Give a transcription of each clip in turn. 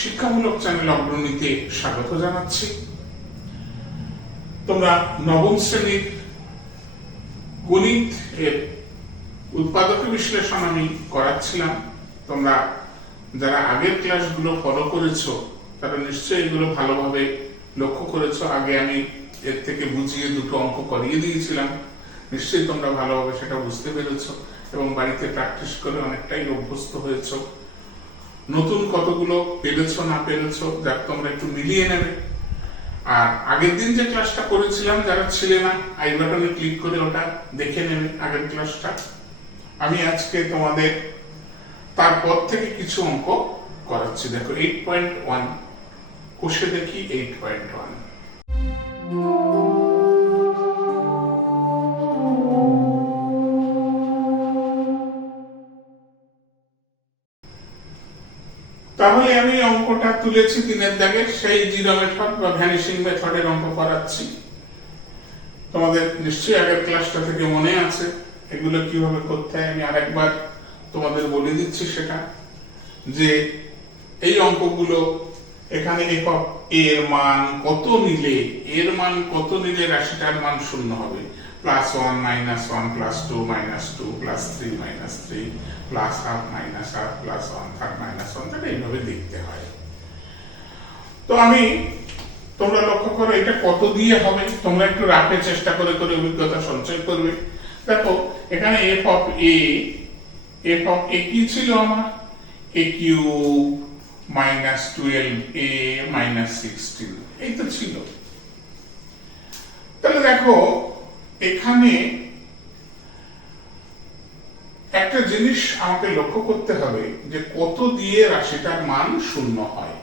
শিক্ষামূলক চ্যানেল অগ্রণীতে স্বাগত জানাচ্ছি। তোমরা নবম শ্রেণীর গণিত এর উৎপাদক বিশ্লেষণ আমি করাচ্ছিলাম। তোমরা যারা আগের ক্লাসগুলো ফলো করেছো তারা নিশ্চয়ই এগুলো ভালোভাবে লক্ষ্য করেছো। আগে আমি এর থেকে বুঝিয়ে দুটো অঙ্ক করিয়ে দিয়েছিলাম, নিশ্চয়ই তোমরা ভালোভাবে সেটা বুঝতে পেরেছো এবং বাড়িতে প্র্যাকটিস করে অনেকটাই অভ্যস্ত হয়েছো। নতুন কতগুলো পেরেছো না পেরেছো যাক তোমরা একটু মিলিয়ে নেবে। আর আগের দিন যে ক্লাসটা করেছিলাম, যারা ছিলে না আই বাটনে ক্লিক করে ওটা দেখে নেবে আগের ক্লাসটা। আমি আজকে তোমাদের তারপর থেকে কিছু অঙ্ক করাচ্ছি। দেখো 8.1 কোষে দেখি 8.1। তাহলে আমি অঙ্কটা তুলেছি 3-এর দাগে, সেই জিরো মেথড বা ভ্যানিশিং মেথডের অঙ্ক করাচ্ছি। তোমাদের নিশ্চয়ই আগের ক্লাসটা থেকে মনে আছে এগুলো কিভাবে করতে হয়। আমি আরেকবার তোমাদের বলে দিচ্ছি সেটা, যে এই অঙ্কগুলো এখানে একক এর মান কত নিলে রাশিটার মান শূন্য হবে। +1 -1 +2 -2 +3 -3 +half -half +1/3 -1, এইভাবে লিখতে হয়। তো আমি তোমরা লক্ষ্য করো এটা কত দিয়ে হবে, তোমরা একটু রাখতে চেষ্টা করে অভিজ্ঞতা সঞ্চয় করবে। দেখো এখানে f of a কি ছিল আমার, a কিউব -12a -16, এই তো ছিল। তাহলে দেখো এখানে একটা জিনিস আমাকে লক্ষ্য করতে হবে যে কত দিয়ে রাশিটার মান শূন্য হয়।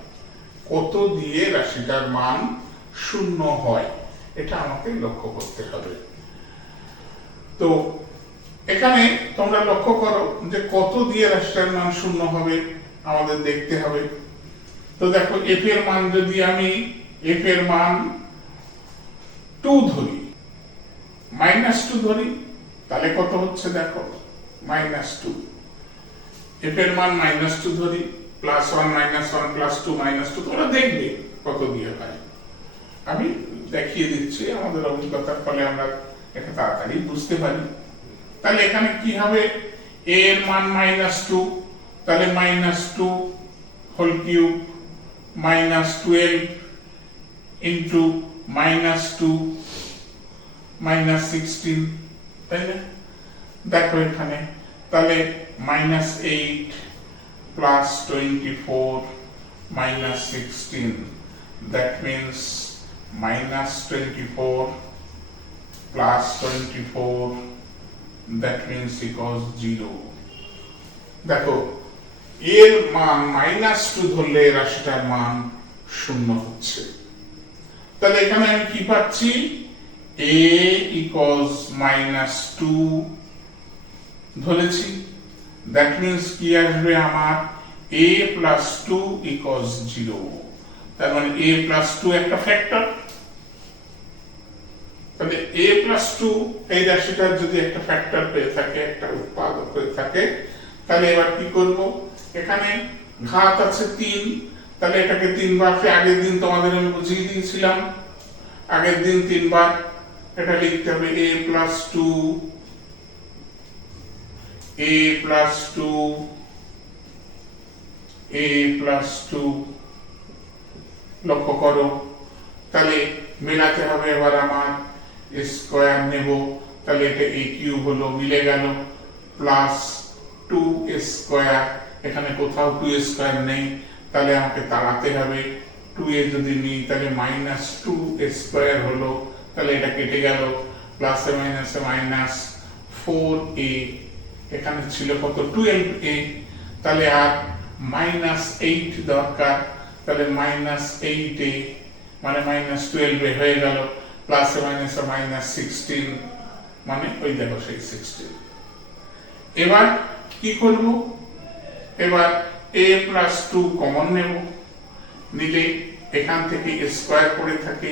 কত দিয়ে রাশিটার মান শূন্য হয় এটা আমাকে লক্ষ্য করতে হবে। তো এখানে তোমরা লক্ষ্য করো যে কত দিয়ে রাশিটার মান শূন্য হবে আমাদের দেখতে হবে। তো দেখো f এর মান যদি আমি f এর মান 2 ধরি, -2 ধরি, তাহলে কত হচ্ছে দেখো -2। f এর মান -2 ধরি, +1 -1 +2 -2, তোমরা দেখবে কত দিয়ে হয়। আমি দেখিয়ে দিচ্ছি, আমাদের অভিজ্ঞতার ফলে আমরা এটা তাড়াতাড়ি বুঝতে পারি। তাহলে এখানে কি হবে, a এর মান -2, তাহলে -2 হোল কিউব -12 ইন্টু -2 -16, তাই না? দেখো এখানে তাহলে -8 +24 -16, that means -24 +24, that means equals 0. দেখো এর মান -2 ধরলে রাশিটার মান শূন্য হচ্ছে। তাহলে এখানে আমি কি পাচ্ছি, a equals -2 ধরেছি, that means কি আসবে আমার a plus 2 equals 0। তার মানে a plus 2 একটা ফ্যাক্টর। তাহলে a plus 2 এই রাশিটার যদি একটা ফ্যাক্টর পেয়ে থাকে, একটা উৎপাদক হয়ে থাকে, তাহলে এবার কি করব, এখানে ঘাত আছে 3, তাহলে এটাকে 3 বার, আগের দিন তোমাদের আমি বুঝিয়ে দিয়েছিলাম, আগের দিন 3 বার এটা লিখতে হবে a plus 2 a plus 2 a plus 2। লক্ষ্য করো তাহলে মেলাতে হবে এবার আমার স্কয়ার নেব, তাহলে এটা a কিউব হলো, মিলে গেল, প্লাস 2a স্কয়ার, এখানে কোথাও 2a স্কয়ার নেই, তাহলে আমাকে তাড়াতে হবে। 2a যদি নিই তাহলে -2a স্কয়ার হলো, তাহলে এটা কেটে গেল, প্লাসে মাইনাসে -4a, এখানে ছিল কত 12a, তাহলে আর -8 দরকার, তাহলে -8a মানে -12a হয়ে গেল, প্লাসে মাইনাসে -16 মানে ওই দেখো সেই 16। এবার কি করব, এবার a plus 2 কমন নেব, নিলে এখান থেকে স্কয়ার পড়ে থাকে,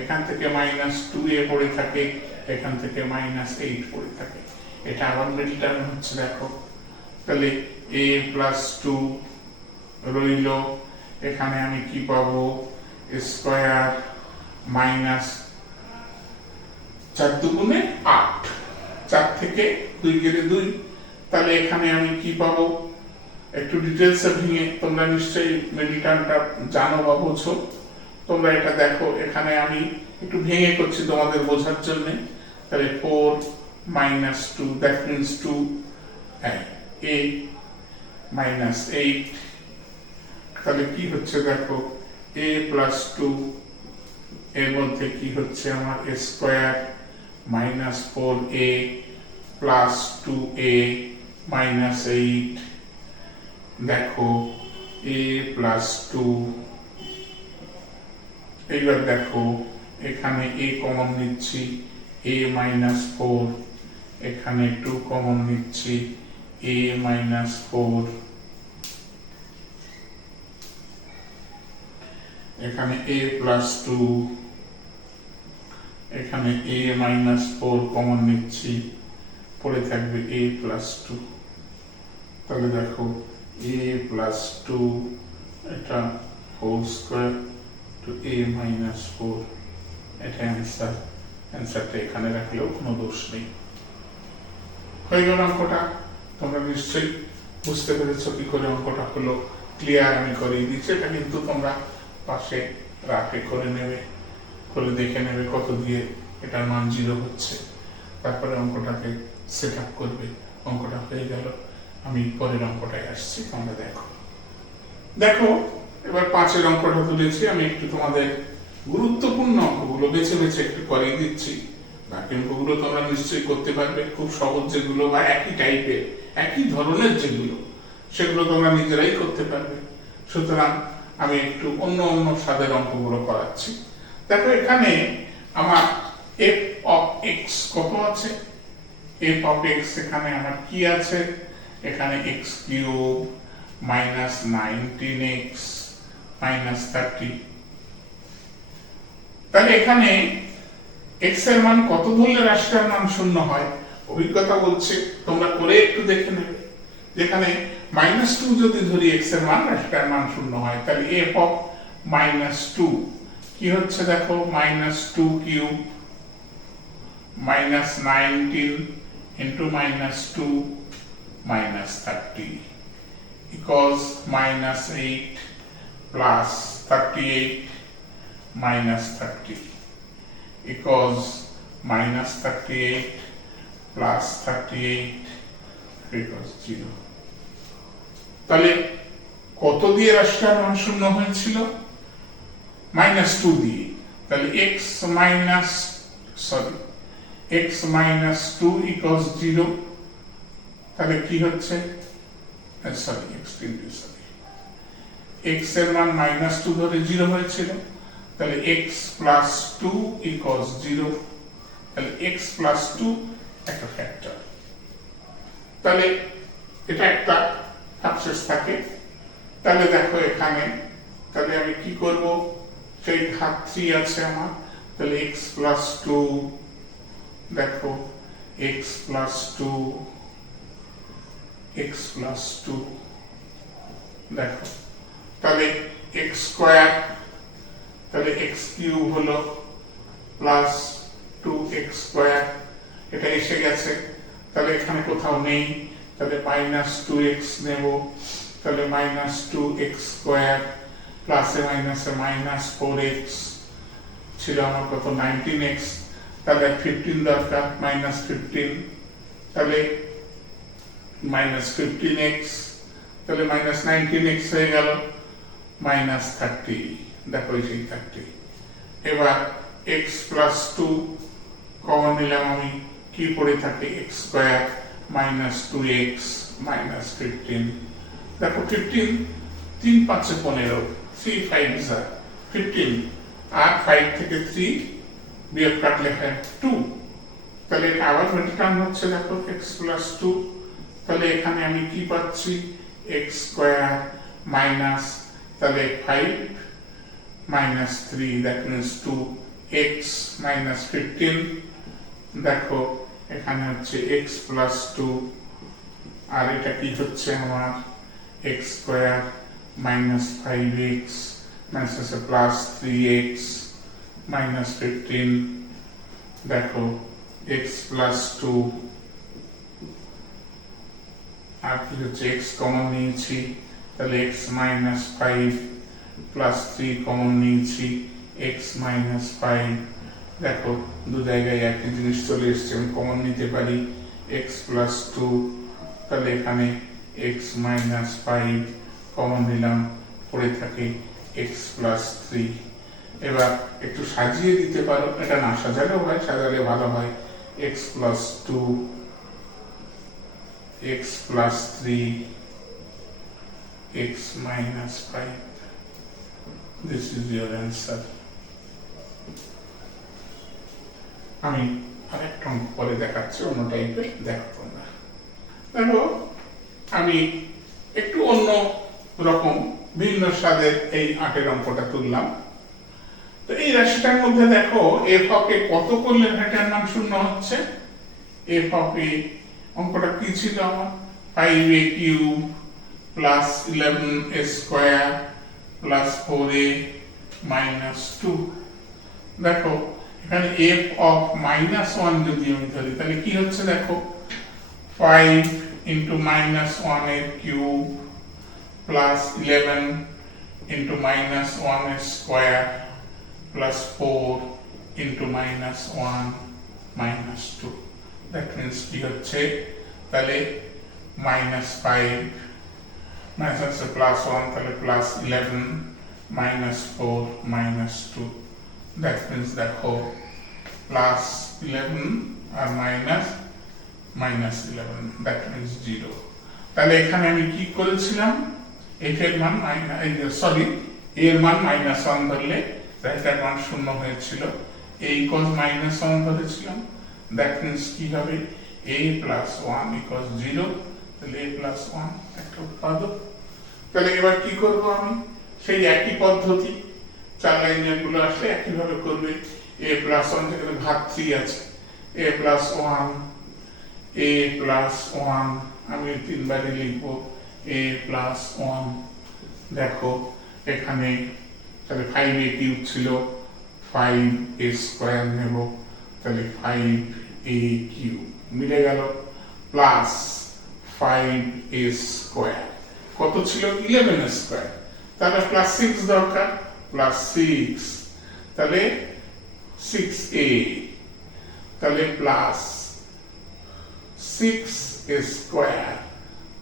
এখান থেকে -2a পড়ে থাকে, এখান থেকে -8 পড়ে থাকে, এটা আবার মিডল টার্ম হচ্ছে। দেখো তাহলে a plus 2 রইল, এখানে আমি কি পাবো স্কয়ার মাইনাস 4 দুগুণে 8, 4 থেকে 2 গেলে 2, তাহলে এখানে আমি কি পাবো একটু ডিটেলসে ভেঙে, তোমরা নিশ্চয়ই মিডল টার্মটা জানো বা বোঝো, তোমরা এটা দেখো এখানে আমি একটু ভেঙে করছি তোমাদের বোঝার জন্য। তাহলে 4 minus 2, that means 2, 8 minus 8, তাহলে কি হচ্ছে দেখো a plus 2, এর মধ্যে কি হচ্ছে আমার square minus 4a plus 2a minus 8, দেখো a প্লাস 2, এইবার দেখো এখানে a কমন নিচ্ছি, a মাইনাস 4, এখানে 2 কমন নিচ্ছি, a মাইনাস 4, এখানে a প্লাস 2, এখানে a মাইনাস 4 কমন নিচ্ছি, পড়ে থাকবে a প্লাস 2, তাহলে দেখো a প্লাস 2 এটা whole square to a minus 4, এটা অ্যান্সার। অ্যান্সারটা এখানে রাখলেও কোনো দোষ নেই। হয়ে গেল অঙ্কটা। তোমরা নিশ্চয়ই বুঝতে পেরেছো কি করে অঙ্কটা হলো, ক্লিয়ার আমি করিয়ে দিচ্ছি। এটা কিন্তু তোমরা পাশে রাখে করে নেবে, করে দেখে নেবে কত দিয়ে এটার মান 0 হচ্ছে, তারপরে অঙ্কটাকে সেট আপ করবে। অঙ্কটা হয়ে গেল, আমি পরের অঙ্কটায় আসছি, তোমরা দেখো। দেখো এবার 5-এর অঙ্কটা তুলেছি, আমি একটু তোমাদের গুরুত্বপূর্ণ অঙ্কগুলো বেছে বেছে একটু করিয়ে দিচ্ছি। বাকি অঙ্কগুলো তোমরা নিশ্চয়ই করতে পারবে, খুব সহজ যেগুলো বা একই টাইপের একই ধরনের যেগুলো, সেগুলো তোমরা নিজেরাই করতে পারবে। সুতরাং আমি একটু অন্য অন্য স্বাদের অঙ্কগুলো করাচ্ছি। দেখো এখানে আমার f of x কত আছে, f of x এখানে আমার কি আছে, এখানে x cube minus 19x minus 30, তাহলে এখানে x এর মান কত ধরলে রাশিটার মান শূন্য হয়, অভিজ্ঞতা বলছে তোমরা করে একটু দেখে নেবে। যেখানে -2 যদি ধরি x এর মান, রাশিটার মান শূন্য হয়, তাহলে f of -2 কি হচ্ছে দেখো, -2 cube minus 19 into -2 minus 30 equals -8 plus 38 minus 30 equals minus 38 plus 38 equals 0. তাহলে কত দিয়ে রাশিটার মান শূন্য হয়েছিল, -2 দিয়ে। তাহলে x minus 2 equals 0, তাহলে কি হচ্ছে, x এর মান -2 ধরে 0 হয়েছিল, তাহলে x plus 2 equals 0, তাহলে x plus 2 একটা ফ্যাক্টর, তাহলে এটা একটা সাকসেস থাকে। তাহলে দেখো এখানে, তাহলে আমি কি করব, সেই ঘাত 3 আছে আমার, তাহলে x plus 2, দেখো x plus 2, x plus 2, দেখো তাহলে x স্কয়ার, তাহলে x কিউব হলো প্লাস 2x স্কয়ার, এটা এসে গেছে, তাহলে এখানে কোথাও নেই, তাহলে -2x নেব, তাহলে -2x স্কয়ার প্লাসে মাইনাসে -4x ছিল আমার কত 19x, তাহলে 15 দরকার, -15, তাহলে -15x, তাহলে -19x হয়ে গেল, -30, দেখো এই 30। এবার x plus 2 কমন নিলাম আমি, কি পড়ে থাকে x স্কয়ার -2x -15, দেখো 15, 3 5 15, 3 5 are 15, আর 5 থেকে 3 বিয়োগ কাটলে হয় 2, তাহলে আবার মিডল টার্ম হচ্ছে দেখো x plus 2, তাহলে এখানে আমি কি পাচ্ছি, x স্কয়ার মাইনাস, তাহলে 5 minus 3, that means 2x minus 15, দেখো এখানে হচ্ছে x plus 2, আর এটা কি হচ্ছে আমার x square minus 5x minus আছে প্লাস 3x মাইনাস 15, দেখো x প্লাস 2, আর কি হচ্ছে x কমন নিয়েছি, তাহলে x মাইনাস 5 প্লাস 3 কমন নিয়েছি, x মাইনাস 5, দেখো দু জায়গায় একই জিনিস চলে এসছে, আমি কমন নিতে পারি x প্লাস 2, তাহলে এখানে x মাইনাস 5 কমন নিলাম, পড়ে থাকে x প্লাস 3। এবার একটু সাজিয়ে দিতে পারো, এটা না সাজালেও হয়, সাজালে ভালো হয়, x plus 2, x plus 3, x minus 5. This is your answer. আমি আরেকটা অঙ্ক পরে দেখাচ্ছি, অন্য টাইপের, দেখো তোমরা। দেখো আমি একটু অন্য রকম ভিন্ন স্বাদের এই 8 অঙ্কটা তুললাম। তো এই রাশিটার মধ্যে দেখো f অফ a কত করলে এটার মান শূন্য হচ্ছে, f অফ a অঙ্কটা কি ছিল আমার, 5a cube plus 11a square plus 4a minus 2। দেখো এখানে f অফ মাইনাস 1 যদি আমি ধরি তাহলে কি হচ্ছে, দেখো 5 ইন্টু মাইনাস 1 এর কিউব প্লাস 11 ইন্টু মাইনাস 1 এর square plus 4 into minus 1 minus 2। That means কি হচ্ছে, তাহলে মাইনাস 5 মাইনাস প্লাস 1, তাহলে plus 11 minus 4 minus 2। That means দেখো প্লাস 11 আর মাইনাস মাইনাস 11, দ্যাট মিনস 0। তাহলে এখানে আমি কি করেছিলাম, f এর মান এর মান মাইনাস 1 ধরলে এটার মান শূন্য হয়েছিল, a ইকুয়াল মাইনাস 1 ধরেছিলাম, দ্যাট মিনস কি হবে, a প্লাস 1 ইকুয়াল 0, তাহলে a প্লাস 1 একটা উৎপাদক। তাহলে এবার কি করব আমি, সেই একই পদ্ধতি, 4 লাইনের গুলো আসলে একইভাবে করবে, a প্লাস 1 থেকে ভাগ 3 আছে, a প্লাস 1, a প্লাস 1, আমি 3 বারে লিখব a প্লাস 1। দেখো এখানে তাহলে 5a কিউব ছিল, 5a স্কয়ার নেব, তাহলে 5a কিউব মিলে গেল, প্লাস 5a স্কয়ার কত ছিল, 11 স্কয়ার, তাহলে প্লাস 6 দরকার, প্লাস 6, তাহলে 6a, তাহলে প্লাস 6a স্কয়ার,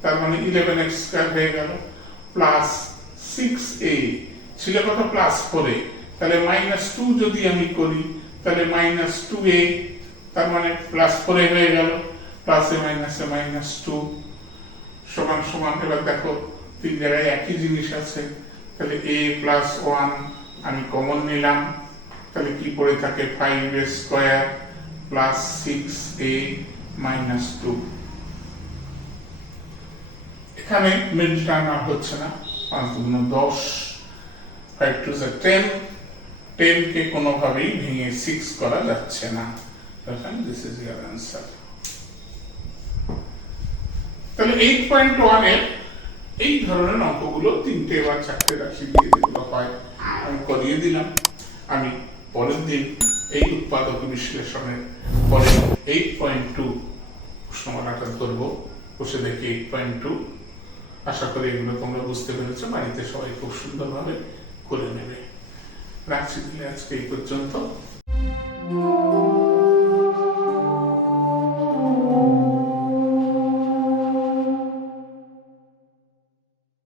তার মানে 11x স্কয়ার হয়ে গেল, প্লাস 6a ছিল কত, প্লাস 4a, তাহলে মাইনাস 2 যদি আমি করি তাহলে মাইনাস 2a, তার মানে প্লাস 4a হয়ে গেল, প্লাসে মাইনাসে মাইনাস 2 সমান সমান। এবার দেখো 3 জায়গায় একই জিনিস আছে, তাহলে a প্লাস 1 আমি কমন নিলাম, তাহলে কি পড়ে থাকে, 5a square plus 6a minus 2। এখানে মিডল টার্ম আর হচ্ছে না, 5 দুগুণ 10, 5 টু 10, 10 কে কোনোভাবেই ভেঙে 6 করা যাচ্ছে না, দিস ইজ ইয়ার অ্যান্সার। তাহলে 8.1 এর এই ধরনের অঙ্কগুলো 3টে বা 4টে রাশি দিয়ে যেগুলো হয় আমি করিয়ে দিলাম। আমি পরের দিন এই উৎপাদক বিশ্লেষণের পরে 8.2 প্রশ্নমালাটা ধরবো, বসে দেখি 8.2। আশা করি এগুলো তোমরা বুঝতে পেরেছো, বাড়িতে সবাই খুব সুন্দরভাবে করে নেবে। রাখছি দিলে আজকে এই পর্যন্ত।